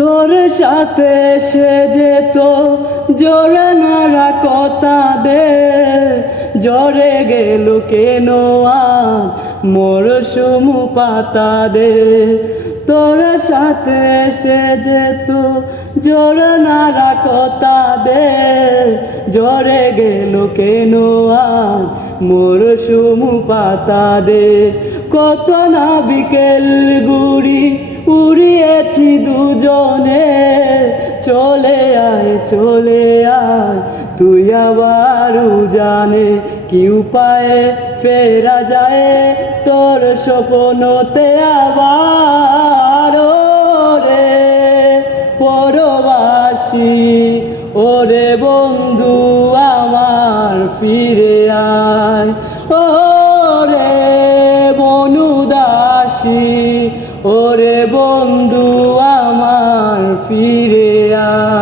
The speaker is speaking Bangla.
তোর সাথে সে যেত জোরে নারা কথা দে, জরে গেল কেন আর মরশুম পাতা দে। তোর সাথে সে যেত জোরে নারা কথা দে, জরে গেল কেন আর মরশুম পাতা দে। কত না বিকেল গুড়ি উড়িয়েছি দুজনে, চলে আয় চলে আয় তুই আবার জানে। কি উপায়ে ফেরা যায় তোর স্বপ্নতে আবার, ওরে পরবাসী ওরে বন্ধু আমার ফিরে আয়, ওরে মনুদাসী ওরে বন্ধু আমার ফিরে আয়।